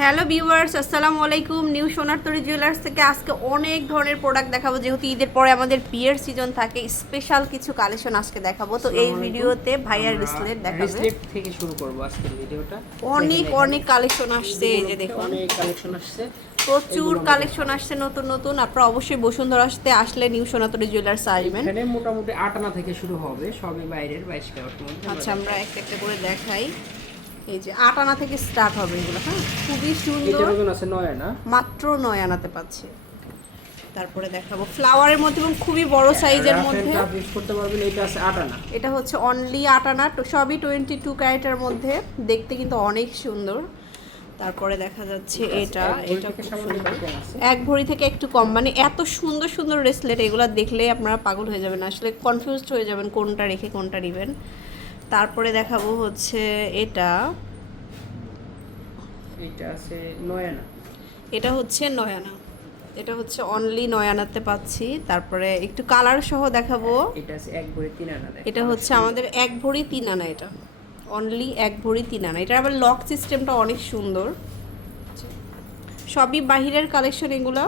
Hello viewers আসসালামু আলাইকুম। New Sonartori jewellers থেকে আজকে অনেক ধরনের প্রোডাক্ট দেখাবো। যেহেতু ঈদের পরে আমাদের বিয়ের সিজন থাকে স্পেশাল কিছু কালেকশন আজকে দেখাবো। তো এই ভিডিওতে ভাইয়ার রিসলেট দেখাবে। রিসলেট থেকে শুরু করব আজকের ভিডিওটা। অনেক অনেক কালেকশন আসছে এই যে দেখুন। অনেক কালেকশন আসছে। প্রচুর কালেকশন আসছে নতুন নতুন। আপনারা অবশ্যই বসুন্ধরা আসতে আসলে নিউ সোনাতরি জুয়েলার্স আসবেন। এখানে মোটামুটি আটানা থেকে শুরু হবে সবই বাইরের বাইশ ক্যারেট মধ্যে। আচ্ছা আমরা একটা একটা করে দেখাই। এই যে আট আনা থেকে স্টার্ট হবে এগুলো হ্যাঁ? খুবই সুন্দর। মাত্র নয় আনাতে পাচ্ছি। তারপরে দেখাবো ফ্লাওয়ারের মধ্যে এবং খুবই বড় সাইজের মধ্যে। ইউজ করতে পারবেন এটা আছে আটানা এটা হচ্ছে অনলি আট আনা। সবই টোয়েন্টি টু ক্যারেটের মধ্যে। দেখতে কিন্তু অনেক সুন্দর। তারপরে দেখা যাচ্ছে এটা এক ভরি এটা। এক ভরি থেকে একটু কম। মানে এত সুন্দর সুন্দর রেসলেট এগুলো দেখলে আপনারা পাগল হয়ে যাবেন। আসলে কনফিউজড হয়ে যাবেন কোনটা রেখে কোনটা নেবেন। তারপরে দেখাবো হচ্ছে এটা। এটা আছে নয় আনা এটা হচ্ছে নয়ানা। এটা হচ্ছে অনলি নয়ানাতে পাচ্ছি। তারপরে একটু কালার সহ দেখাবো। এটা আছে এক ভরি তিন আনা। এটা হচ্ছে আমাদের এক ভরি তিন আনা এটা। অনলি এক ভরি তিন আনা। এটার আবার লক সিস্টেমটা অনেক সুন্দর। সবই বাহিরের কালেকশন এগুলো।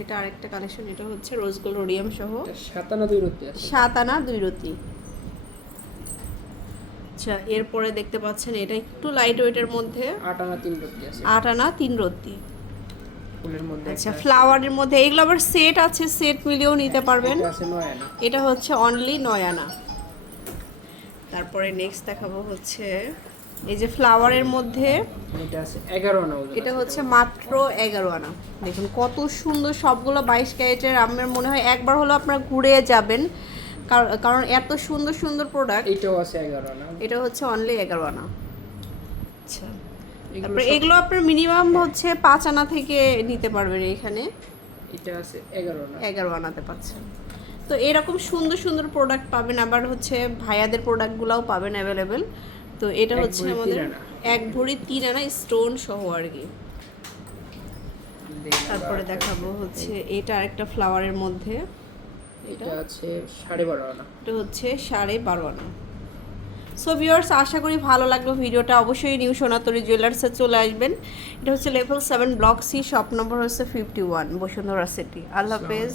এটা আরেকটা কালেকশন এটা হচ্ছে রোজ গোল্ড রোডিয়াম সহ। এটা সাতানা দুই আছে। সাত আনা দুই রতি আচ্ছা এরপরে দেখতে পাচ্ছেন এটা একটু লাইট ওয়েটের মধ্যে। আটানা তিন রত্তি আছে। আট আনা তিন ফুলের মধ্যে আচ্ছা ফ্লাওয়ারের মধ্যে। এগুলো আবার সেট আছে সেট মিলিয়েও নিতে পারবেন। এটা আনা হচ্ছে অনলি নয় আনা তারপরে নেক্সট দেখাবো হচ্ছে এই যে ফ্লাওয়ারের মধ্যে। এটা আছে এগারো আনা এটা হচ্ছে মাত্র এগারো আনা। দেখুন কত সুন্দর সবগুলো বাইশ ক্যারেটের আমার মনে হয় একবার হলো আপনারা ঘুরে যাবেন। কারণ এত সুন্দর সুন্দর প্রোডাক্ট এটাও আছে এগারো আনা এটা হচ্ছে অনলি এগারো আনা। আচ্ছা। এগুলো তারপরে এগুলো আপনার মিনিমাম হচ্ছে পাঁচ আনা থেকে নিতে পারবেন এখানে। এটা আছে এগারো আনা। এগারো আনাতে পাচ্ছেন। তো এরকম সুন্দর সুন্দর প্রোডাক্ট পাবেন আবার হচ্ছে ভাইয়াদের প্রোডাক্টগুলোও পাবেন অ্যাভেলেবেল তো এটা হচ্ছে আমাদের এক ভরি তিন আনা স্টোন সহ আর কি। তারপরে দেখাবো হচ্ছে এটা আরেকটা ফ্লাওয়ারের মধ্যে। এটা? আছে সাড়ে বারো আনা। এটা হচ্ছে সাড়ে বারো আনা। সো ভিউয়ার্স আশা করি ভালো লাগল ভিডিওটা। অবশ্যই নিউ সোনাতরি জুয়েলার্সে চলে আসবেন। এটা হচ্ছে level seven block C shop number হচ্ছে ফিফটি ওয়ান বসুন্ধরা সিটি আল্লাহ হাফেজ।